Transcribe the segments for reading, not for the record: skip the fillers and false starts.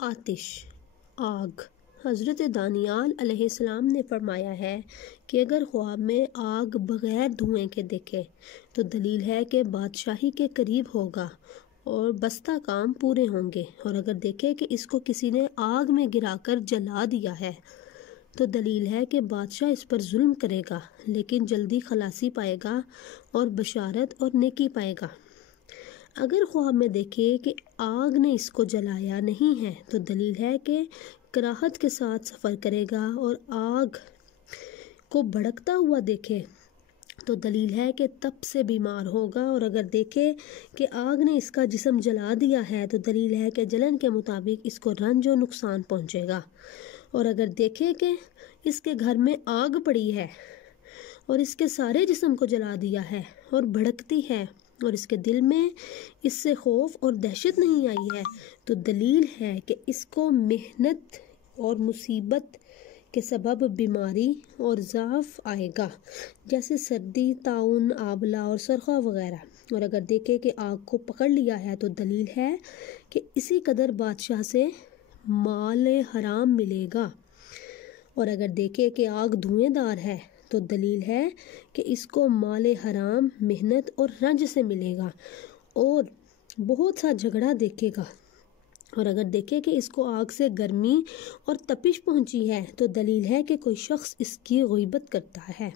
آتش، آگ۔ حضرت دانیال علیہ السلام نے فرمایا ہے کہ اگر خواب میں آگ بغیر دھوئیں کے دیکھے تو دلیل ہے کہ بادشاہی کے قریب ہوگا اور بستہ کام پورے ہوں گے، اور اگر دیکھے کہ اس کو کسی نے آگ میں گرا کر جلا دیا ہے تو دلیل ہے کہ بادشاہ اس پر ظلم کرے گا لیکن جلدی خلاصی پائے گا اور بشارت اور نیکی پائے گا۔ اگر خواب میں دیکھے کہ آگ نے اس کو جلایا نہیں ہے تو دلیل ہے کہ کراہت کے ساتھ سفر کرے گا، اور آگ کو بھڑکتا ہوا دیکھے تو دلیل ہے کہ تپ سے بیمار ہوگا، اور اگر دیکھے کہ آگ نے اس کا جسم جلا دیا ہے تو دلیل ہے کہ جلن کے مطابق اس کو رنج و نقصان پہنچے گا، اور اگر دیکھے کہ اس کے گھر میں آگ پڑی ہے اور اس کے سارے جسم کو جلا دیا ہے اور بھڑکتی ہے اور اس کے دل میں اس سے خوف اور دہشت نہیں آئی ہے تو دلیل ہے کہ اس کو محنت اور مصیبت کے سبب بیماری اور ضعف آئے گا، جیسے سردی، طاعون، آبلہ اور سرخہ وغیرہ، اور اگر دیکھے کہ آگ کو پکڑ لیا ہے تو دلیل ہے کہ اسی قدر بادشاہ سے مال حرام ملے گا، اور اگر دیکھے کہ آگ دھوئیں دار ہے تو دلیل ہے کہ اس کو مال حرام، محنت اور رنج سے ملے گا اور بہت سا جھگڑا دیکھے گا، اور اگر دیکھے کہ اس کو آگ سے گرمی اور تپش پہنچی ہے تو دلیل ہے کہ کوئی شخص اس کی غیبت کرتا ہے۔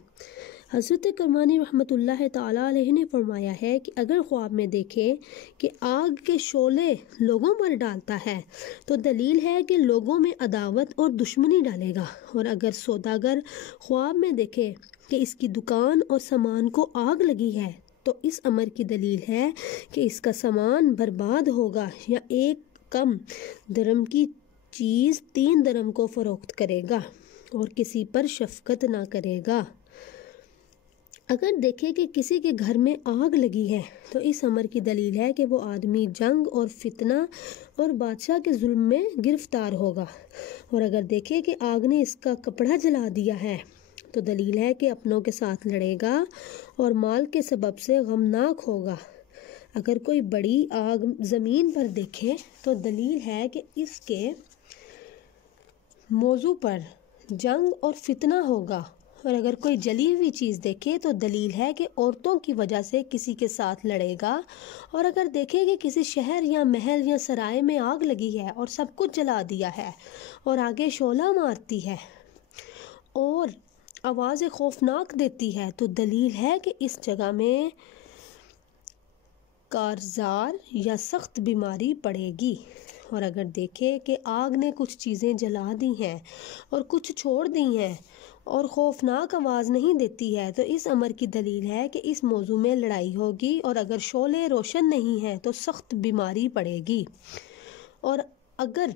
حضرت کرمانی رحمۃ اللہ تعالی علیہ نے فرمایا ہے کہ اگر خواب میں دیکھے کہ آگ کے شعلے لوگوں پر ڈالتا ہے تو دلیل ہے کہ لوگوں میں عداوت اور دشمنی ڈالے گا، اور اگر سوداگر خواب میں دیکھے کہ اس کی دکان اور سامان کو آگ لگی ہے تو اس امر کی دلیل ہے کہ اس کا سامان برباد ہوگا، یا ایک کم درم کی چیز 3 درم کو فروخت کرے گا اور کسی پر شفقت نہ کرے گا۔ اگر دیکھے کہ کسی کے گھر میں آگ لگی ہے تو اس امر کی دلیل ہے کہ وہ آدمی جنگ اور فتنہ اور بادشاہ کے ظلم میں گرفتار ہوگا، اور اگر دیکھے کہ آگ نے اس کا کپڑا جلا دیا ہے تو دلیل ہے کہ اپنوں کے ساتھ لڑے گا اور مال کے سبب سے غمناک ہوگا۔ اگر کوئی بڑی آگ زمین پر دیکھے تو دلیل ہے کہ اس کے موضوع پر جنگ اور فتنہ ہوگا، اور اگر کوئی جلی ہوئی چیز دیکھے تو دلیل ہے کہ عورتوں کی وجہ سے کسی کے ساتھ لڑے گا، اور اگر دیکھے کہ کسی شہر یا محل یا سرائے میں آگ لگی ہے اور سب کچھ جلا دیا ہے اور آگے شعلہ مارتی ہے اور آواز خوفناک دیتی ہے تو دلیل ہے کہ اس جگہ میں کارزار یا سخت بیماری پڑے گی، اور اگر دیکھے کہ آگ نے کچھ چیزیں جلا دی ہیں اور کچھ چھوڑ دی ہیں اور خوفناک آواز نہیں دیتی ہے تو اس امر کی دلیل ہے کہ اس موضوع میں لڑائی ہوگی، اور اگر شعلے روشن نہیں ہیں تو سخت بیماری پڑے گی، اور اگر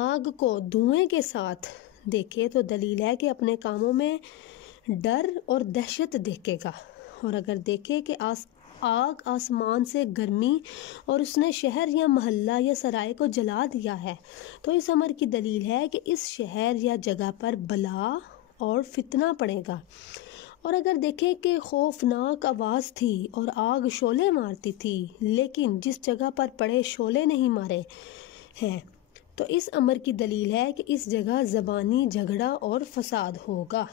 آگ کو دھوئیں کے ساتھ دیکھے تو دلیل ہے کہ اپنے کاموں میں ڈر اور دہشت دیکھے گا، اور اگر دیکھے کہ آگ آسمان سے گرمی اور اس نے شہر یا محلہ یا سرائے کو جلا دیا ہے تو اس امر کی دلیل ہے کہ اس شہر یا جگہ پر بلا اور فتنہ پڑے گا، اور اگر دیکھے کہ خوفناک آواز تھی اور آگ شعلے مارتی تھی لیکن جس جگہ پر پڑے شعلے نہیں مارے ہیں تو اس امر کی دلیل ہے کہ اس جگہ زبانی جھگڑا اور فساد ہوگا۔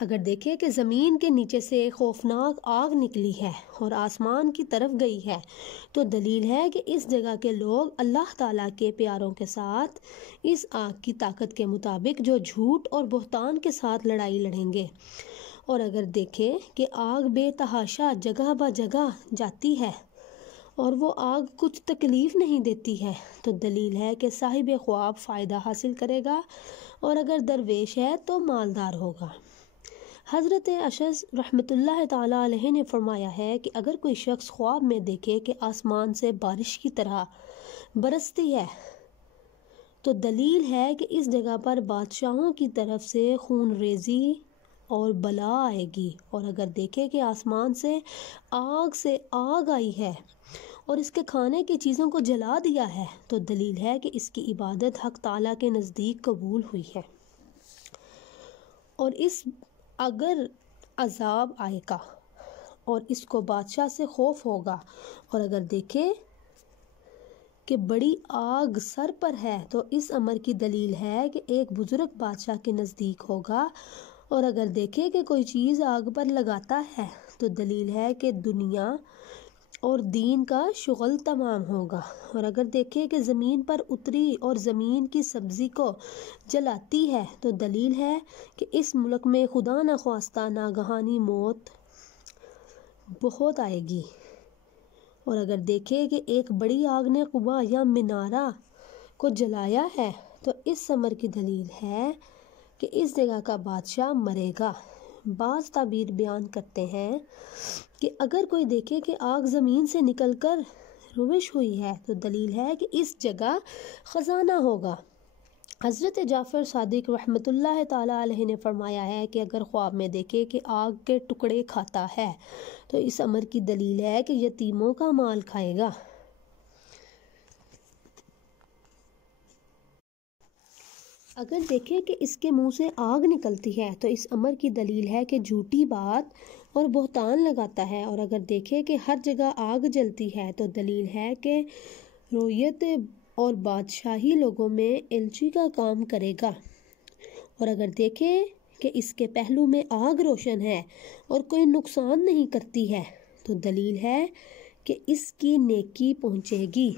اگر دیکھے کہ زمین کے نیچے سے خوفناک آگ نکلی ہے اور آسمان کی طرف گئی ہے تو دلیل ہے کہ اس جگہ کے لوگ اللہ تعالیٰ کے پیاروں کے ساتھ اس آگ کی طاقت کے مطابق جو جھوٹ اور بہتان کے ساتھ لڑائی لڑیں گے، اور اگر دیکھے کہ آگ بے تحاشا جگہ بہ جگہ جاتی ہے اور وہ آگ کچھ تکلیف نہیں دیتی ہے تو دلیل ہے کہ صاحب خواب فائدہ حاصل کرے گا، اور اگر درویش ہے تو مالدار ہوگا۔ حضرت اشعث رحمۃ اللہ تعالی علیہ نے فرمایا ہے کہ اگر کوئی شخص خواب میں دیکھے کہ آسمان سے بارش کی طرح برستی ہے تو دلیل ہے کہ اس جگہ پر بادشاہوں کی طرف سے خون ریزی اور بلا آئے گی، اور اگر دیکھے کہ آسمان سے آگ آئی ہے اور اس کے کھانے کی چیزوں کو جلا دیا ہے تو دلیل ہے کہ اس کی عبادت حق تعالیٰ کے نزدیک قبول ہوئی ہے، اور اگر عذاب آئے گا اور اس کو بادشاہ سے خوف ہوگا، اور اگر دیکھے کہ بڑی آگ سر پر ہے تو اس امر کی دلیل ہے کہ ایک بزرگ بادشاہ کے نزدیک ہوگا، اور اگر دیکھے کہ کوئی چیز آگ پر لگاتا ہے تو دلیل ہے کہ دنیا اور دین کا شغل تمام ہوگا، اور اگر دیکھے کہ زمین پر اتری اور زمین کی سبزی کو جلاتی ہے تو دلیل ہے کہ اس ملک میں خدا نخواستہ ناگہانی موت بہت آئے گی، اور اگر دیکھے کہ ایک بڑی آگ نے قبا یا منارہ کو جلایا ہے تو اس امر کی دلیل ہے کہ اس جگہ کا بادشاہ مرے گا۔ بعض تعبیر بیان کرتے ہیں کہ اگر کوئی دیکھے کہ آگ زمین سے نکل کر روش ہوئی ہے تو دلیل ہے کہ اس جگہ خزانہ ہوگا۔ حضرت جعفر صادق رحمۃ اللہ تعالیٰ علیہ نے فرمایا ہے کہ اگر خواب میں دیکھے کہ آگ کے ٹکڑے کھاتا ہے تو اس امر کی دلیل ہے کہ یتیموں کا مال کھائے گا۔ اگر دیکھے کہ اس کے منہ سے آگ نکلتی ہے تو اس امر کی دلیل ہے کہ جھوٹی بات اور بہتان لگاتا ہے، اور اگر دیکھے کہ ہر جگہ آگ جلتی ہے تو دلیل ہے کہ رویت اور بادشاہی لوگوں میں الچی کا کام کرے گا، اور اگر دیکھے کہ اس کے پہلو میں آگ روشن ہے اور کوئی نقصان نہیں کرتی ہے تو دلیل ہے کہ اس کی نیکی پہنچے گی،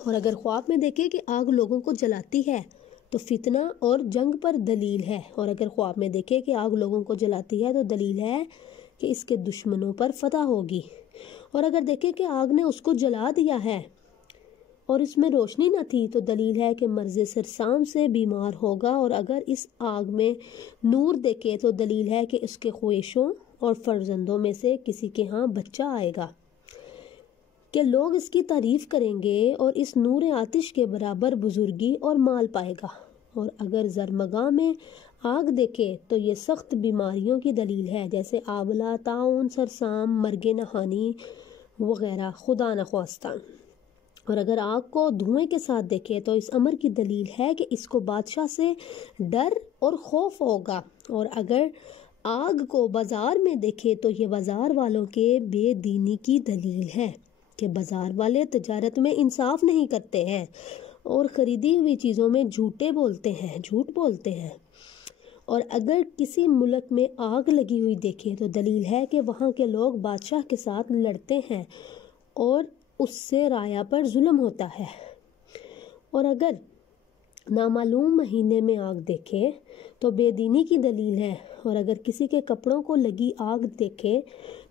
اور اگر خواب میں دیکھے کہ آگ لوگوں کو جلاتی ہے تو فتنہ اور جنگ پر دلیل ہے، اور اگر خواب میں دیکھے کہ آگ لوگوں کو جلاتی ہے تو دلیل ہے کہ اس کے دشمنوں پر فتح ہوگی، اور اگر دیکھے کہ آگ نے اس کو جلا دیا ہے اور اس میں روشنی نہ تھی تو دلیل ہے کہ مرض سرسام سے بیمار ہوگا، اور اگر اس آگ میں نور دیکھے تو دلیل ہے کہ اس کے خویشوں اور فرزندوں میں سے کسی کے ہاں بچہ آئے گا کہ لوگ اس کی تعریف کریں گے، اور اس نور آتش کے برابر بزرگی اور مال پائے گا، اور اگر زرمگاہ میں آگ دیکھے تو یہ سخت بیماریوں کی دلیل ہے جیسے آبلہ، طاعون، سرسام، مرگ نہانی وغیرہ خدا نخواستہ، اور اگر آگ کو دھوئیں کے ساتھ دیکھے تو اس امر کی دلیل ہے کہ اس کو بادشاہ سے ڈر اور خوف ہوگا، اور اگر آگ کو بازار میں دیکھے تو یہ بازار والوں کے بے دینی کی دلیل ہے کہ بازار والے تجارت میں انصاف نہیں کرتے ہیں اور خریدی ہوئی چیزوں میں جھوٹ بولتے ہیں، اور اگر کسی ملک میں آگ لگی ہوئی دیکھے تو دلیل ہے کہ وہاں کے لوگ بادشاہ کے ساتھ لڑتے ہیں اور اس سے رعایا پر ظلم ہوتا ہے، اور اگر نامعلوم مہینے میں آگ دیکھے تو بے دینی کی دلیل ہے، اور اگر کسی کے کپڑوں کو لگی آگ دیکھے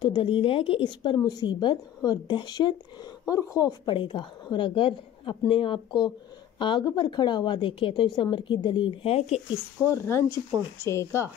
تو دلیل ہے کہ اس پر مصیبت اور دہشت اور خوف پڑے گا، اور اگر اپنے آپ کو آگ پر کھڑا ہوا دیکھے تو اس امر کی دلیل ہے کہ اس کو رنج پہنچے گا۔